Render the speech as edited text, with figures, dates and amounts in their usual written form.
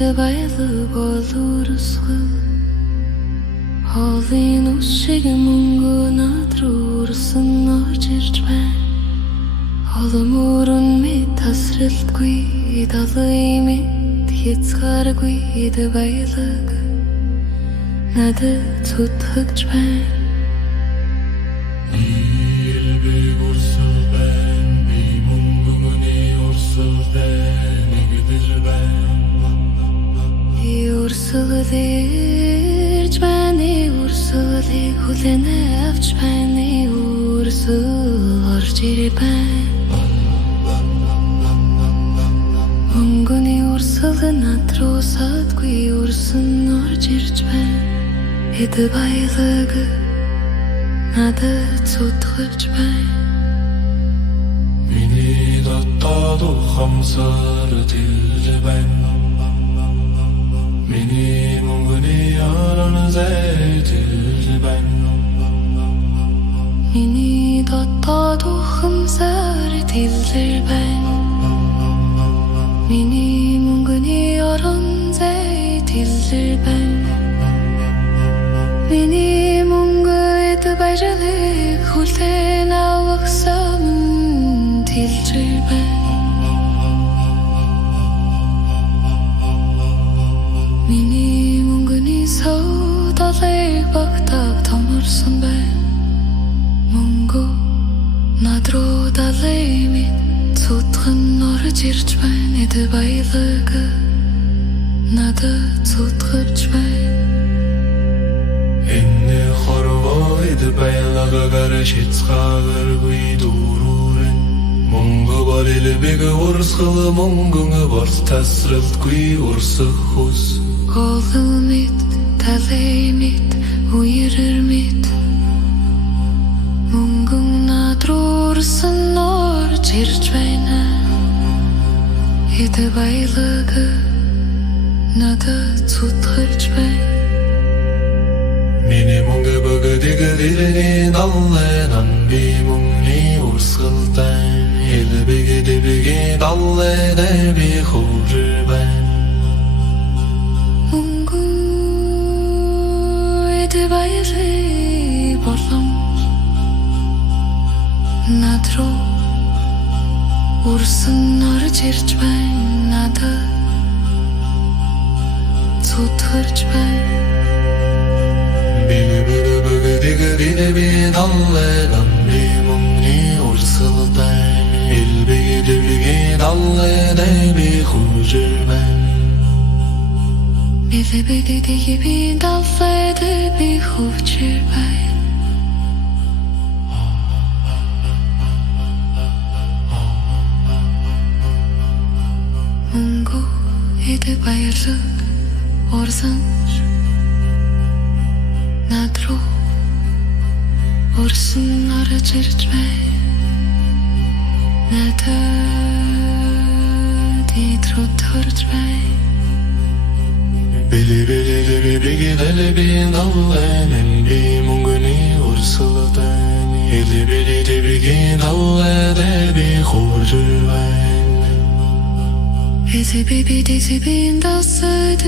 эд баялаг болурсгал Холын усшиг мөнгө над руу урсан орж ирж байна Олон мөрөн мэд тасралтгүй далай мэд хязгааргүй эд баялаг надад зүтгэж байна Ирбэг урсал байна би мөнгөний урсал байна нэгдэж байна Урсгалж байна урсгалыг хүлээн авч байна урсгал орж ирж байна Мөнгөний урсгал над руу садгүй урсан орж ирж байна эд баялаг надад зүтгэж байна Миний дотоод ухамсар тэлж байна Миний мөнгөний орон зай тэлж байна Миний дотоод ухамсар тэлж байна Миний мөнгөний орон зай тэлж байна Миний мөнгө эд баялаг хүлээн авсан тэлж байна Миний мөнгөний содалыг багтаав томорсон байна Мөнгө над руу далай мэд зүтгэн орж ирж байна эд баялаг надад зүтгэж байна Энэ хорвоо эд баялагаар шицгааргүй дүүрэн Мөнгө бол элбэг урсгал мөнгөн бол тасралтгүй урсах хүс Олон мэд далай мэд үерэр мэд Мөнгөн над руу урсан орж ирж байна эд баялаг надад зүтгэж байна Миний мөнгө бүгдийг иргэн аллан би мөнгөний урсгалтай элбэг дэбгийн аллан би хурж байна Мөнгө эд баялаг болон над руу урсан орж ирж байна надад зүтгэж байна Бүгдийг аллан би мөнгөний урсгалтай элбэг дэбгийн аллан би хурж байна Элбэг дэбгийн аллан би хурж байна Мөнгө эд баялаг урсан над руу урсан орж ирж байна надад идрүү төрж байна Элбэг аллан би мөнгөний урсгалтай элбэг дэбгийн аллан би хурж байна Эсэ бибид эсэ бин дасад